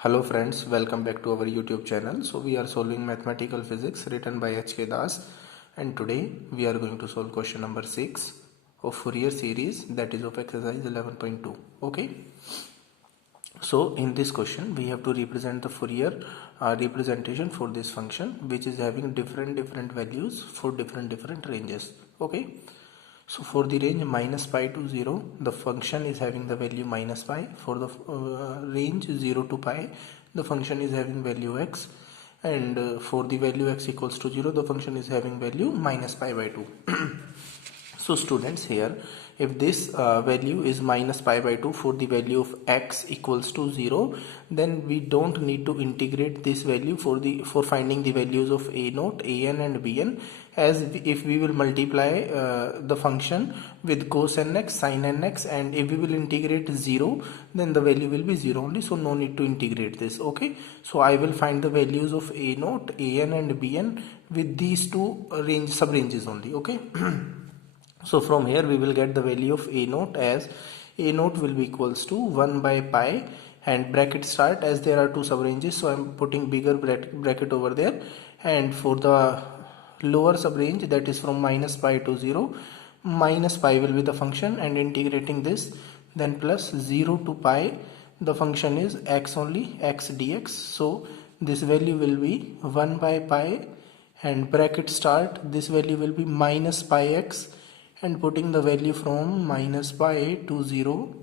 Hello friends, welcome back to our YouTube channel. So we are solving mathematical physics written by H.K. Das, and today we are going to solve question number 6 of Fourier series, that is of exercise 11.2. Okay. So in this question we have to represent the Fourier representation for this function, which is having different values for different ranges. Okay. So for the range minus pi to 0, the function is having the value minus pi. For the range 0 to pi, the function is having value x. And for the value x equals to 0, the function is having value minus pi by 2. So students, here if this value is minus pi by 2 for the value of x equals to 0, then we don't need to integrate this value for finding the values of a naught, an and bn, as if we will multiply the function with cos nx, sin nx, and if we will integrate 0, then the value will be 0 only, so no need to integrate this. Okay, so I will find the values of a naught, an and bn with these two sub ranges only. Okay. So from here we will get the value of a naught as a naught will be equals to 1 by pi, and bracket start, as there are two sub ranges, so I am putting bigger bracket over there, and for the lower sub range, that is from minus pi to 0, minus pi will be the function, and integrating this, then plus 0 to pi, the function is x only, x dx. So this value will be 1 by pi, and bracket start, this value will be minus pi x, and putting the value from minus pi to 0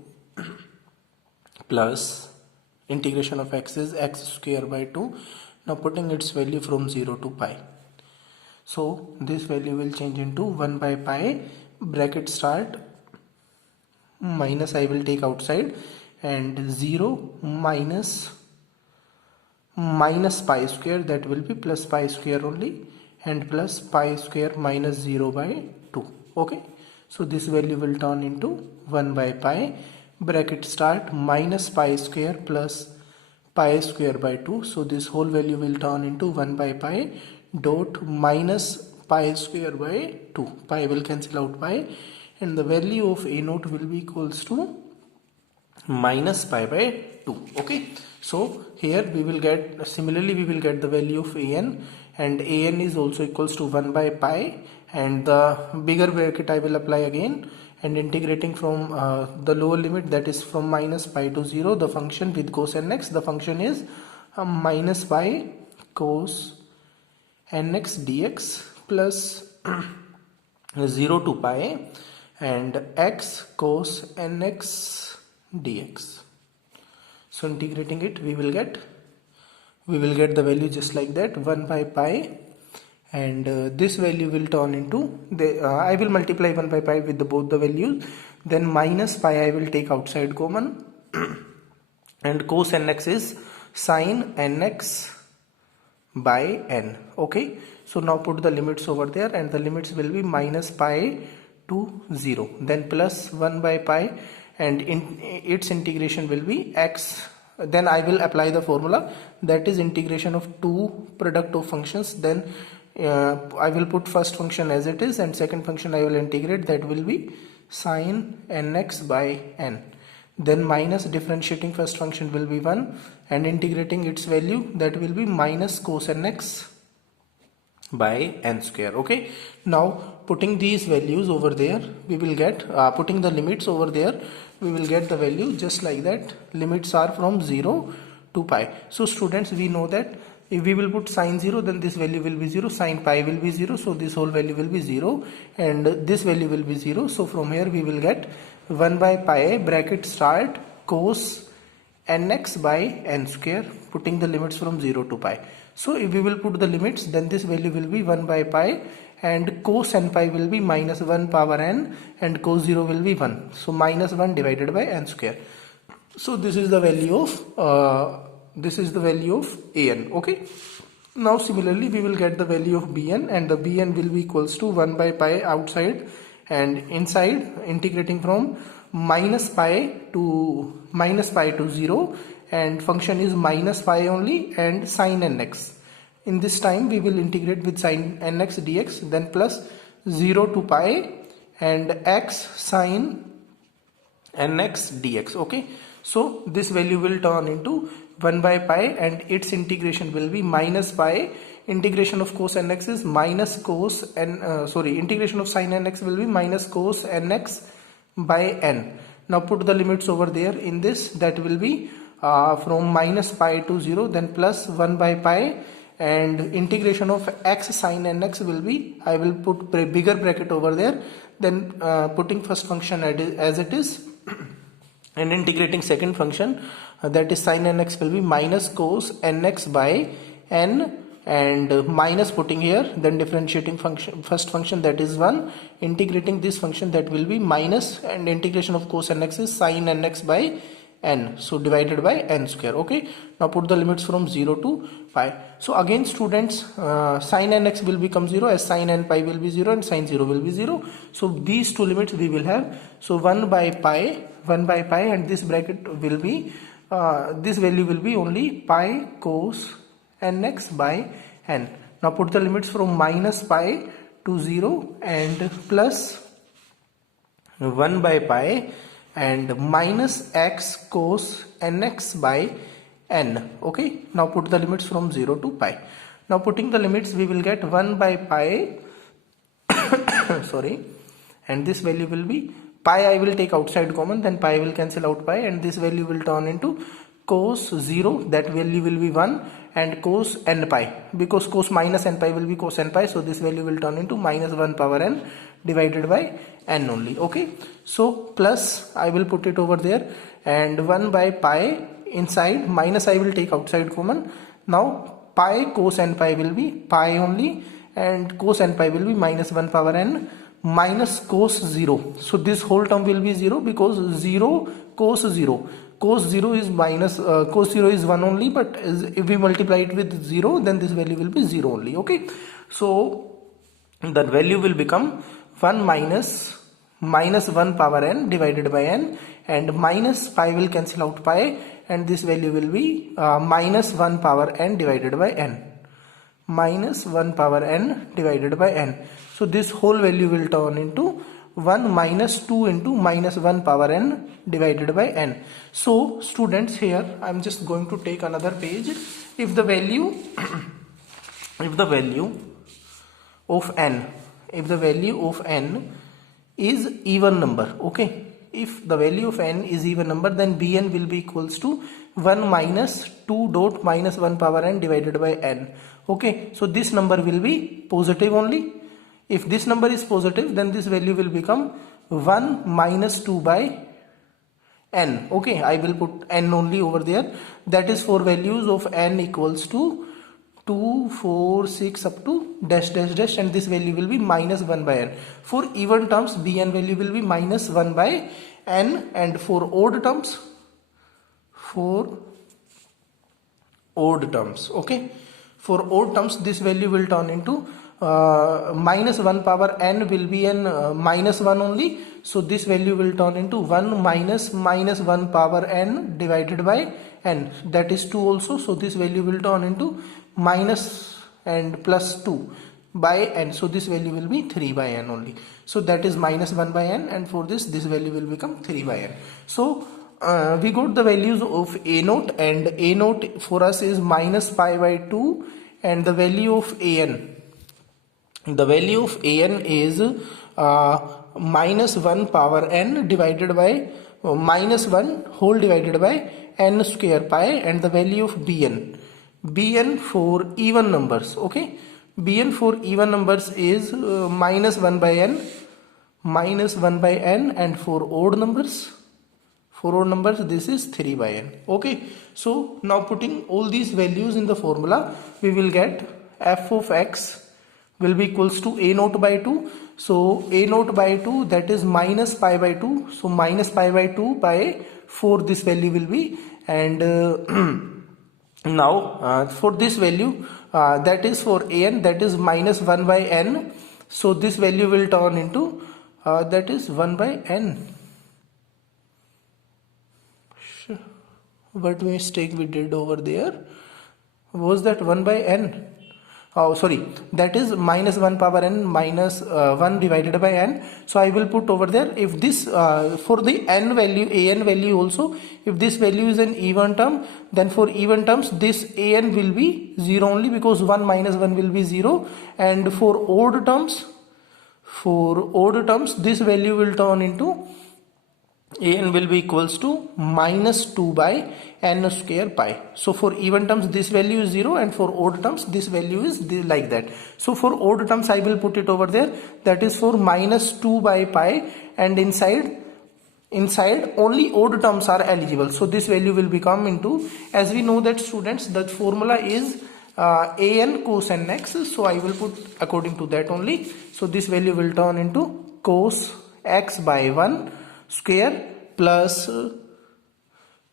plus integration of x is x square by 2. Now putting its value from 0 to pi. So this value will change into 1 by pi, bracket start, minus I will take outside, and 0 minus pi square, that will be plus pi square only, and plus pi square minus 0 by 2. Okay, so this value will turn into 1 by pi, bracket start, minus pi square plus pi square by 2. So this whole value will turn into 1 by pi dot minus pi square by 2. Pi will cancel out pi, and the value of a naught will be equals to minus pi by 2. Okay, so here we will get, similarly we will get the value of an, and an is also equals to 1 by pi, and the bigger bracket I will apply again, and integrating from the lower limit, that is from minus pi to 0, the function with cos nx, the function is minus pi cos nx dx plus 0 to pi and x cos nx dx. So integrating it, we will get the value just like that, 1 by pi, and this value will turn into I will multiply 1 by pi with both the values, then minus pi I will take outside common, and cos nx is sin nx by n. Okay, so now put the limits over there, and the limits will be minus pi to 0, then plus 1 by pi, and its integration will be x. Then I will apply the formula, that is integration of two product of functions. Then I will put first function as it is, and second function I will integrate, that will be sin nx by n. Then minus differentiating first function will be 1, and integrating its value, that will be minus cos nx by n square. Okay, now putting these values over there, we will get putting the limits over there, we will get the value just like that. Limits are from 0 to pi. So students, we know that if we will put sin 0, then this value will be 0, sin pi will be 0, so this whole value will be 0, and this value will be 0. So from here we will get 1 by pi, bracket start, cos nx by n square, putting the limits from 0 to pi. So if we will put the limits, then this value will be 1 by pi, and cos n pi will be minus 1 power n, and cos 0 will be 1, so minus 1 divided by n square. So this is the value of an. Okay, now similarly we will get the value of bn, and the bn will be equals to 1 by pi outside, and inside integrating from minus pi to 0, and function is minus pi only, and sin nx. In this time we will integrate with sin nx dx, then plus 0 to pi and x sin nx dx. Okay, so this value will turn into 1 by pi, and its integration will be minus pi. Integration of cos nx is minus cos n, integration of sin nx will be minus cos nx by n. Now put the limits over there in this. That will be from minus pi to 0, then plus 1 by pi, and integration of x sin nx will be, I will put bigger bracket over there, then putting first function as it is and integrating second function, that is sin nx will be minus cos nx by n, and minus putting here, then differentiating function first function, that is 1, integrating this function, that will be minus, and integration of cos nx is sin nx by n, so divided by n square. Okay, now put the limits from 0 to pi. So again students, sin nx will become 0 as sin n pi will be 0 and sin 0 will be 0. So these two limits we will have. So 1 by pi, and this bracket will be this value will be only pi cos nx by n. Now put the limits from minus pi to 0 and plus 1 by pi and minus x cos nx by n. Okay, now put the limits from 0 to pi. Now putting the limits, we will get 1 by pi and this value will be pi, I will take outside common, then pi will cancel out pi, and this value will turn into cos 0, that value will be 1, and cos n pi, because cos minus n pi will be cos n pi, so this value will turn into minus 1 power n divided by n only. Okay, so plus I will put it over there, and 1 by pi inside, minus I will take outside common. Now pi cos n pi will be pi only, and cos n pi will be minus 1 power n minus cos 0. So this whole term will be 0, because 0 cos 0. Cos 0 is minus, cos 0 is 1 only, but if we multiply it with 0, then this value will be 0 only. Okay, so the value will become 1 minus 1 power n divided by n, and minus pi will cancel out pi, and this value will be minus 1 power n divided by n. Minus 1 power n divided by n. So this whole value will turn into 1 minus 2 into minus 1 power n divided by n. So students, here I am just going to take another page. If the value of n is even number, okay, if the value of n is even number, then bn will be equals to 1 minus 2 dot minus 1 power n divided by n. Okay, so this number will be positive only. If this number is positive, then this value will become 1 minus 2 by n. Okay, I will put n only over there. That is for values of n equals to 2, 4, 6 up to dash dash dash, and this value will be minus 1 by n. For even terms, bn value will be minus 1 by n, and for odd terms, okay, for odd terms this value will turn into minus 1 power n will be n minus 1 only, so this value will turn into 1 minus 1 power n divided by n, that is 2 also, so this value will turn into minus and plus 2 by n, so this value will be 3 by n only, so that is minus 1 by n, and for this value will become 3 by n. So we got the values of a naught, and a naught for us is minus pi by 2, and the value of an is minus 1 power n divided by minus 1 whole divided by n square pi, and the value of bn for even numbers, okay, bn for even numbers is minus 1 by n, and for odd numbers this is 3 by n. Okay, so now putting all these values in the formula, we will get f of x will be equals to a naught by 2. So a naught by 2, that is minus pi by 2, so minus pi by 2 by 4 this value will be, and now for this value, that is for an, that is minus 1 by n, so this value will turn into that is 1 by n. What mistake we did over there? Was that 1 by n? sorry, that is minus 1 power n minus 1 divided by n. So I will put over there, if this for the n value, an value also, if this value is an even term, then for even terms this an will be 0 only, because 1 minus 1 will be 0. And for odd terms, this value will turn into, an will be equals to minus 2 by n square pi. So for even terms this value is 0, and for odd terms this value is like that. So for odd terms I will put it over there, that is for minus 2 by pi, and inside only odd terms are eligible. So this value will become into, as we know that students, the formula is an cos nx, so I will put according to that only. So this value will turn into cos x by 1 square plus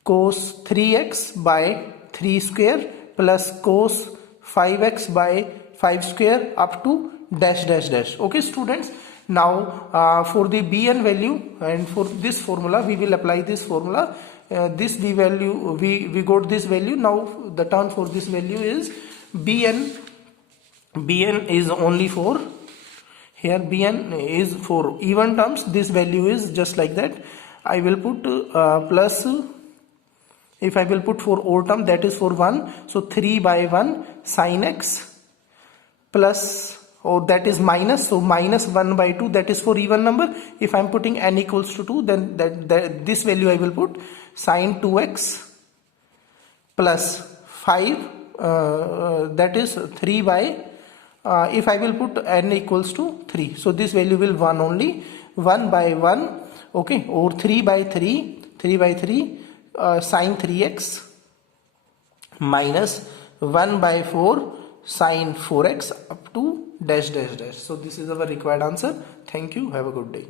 cos 3x by 3 square plus cos 5x by 5 square up to dash dash dash. Okay students, now for the bn value and for this formula we will apply this formula. This b value, we got this value. Now the term for this value is bn is only for, here bn is for even terms, this value is just like that. I will put plus, if I will put for odd term, that is for 1, so 3 by 1 sin x plus, or that is minus, so minus 1 by 2, that is for even number. If I am putting n equals to 2, then that this value I will put sin 2x plus 5, that is 3 by, if I will put n equals to 3, so this value will 1 only, 1 by 1, okay, or 3 by 3 sin 3x minus 1 by 4 sin 4x up to dash dash dash. So this is our required answer. Thank you. Have a good day.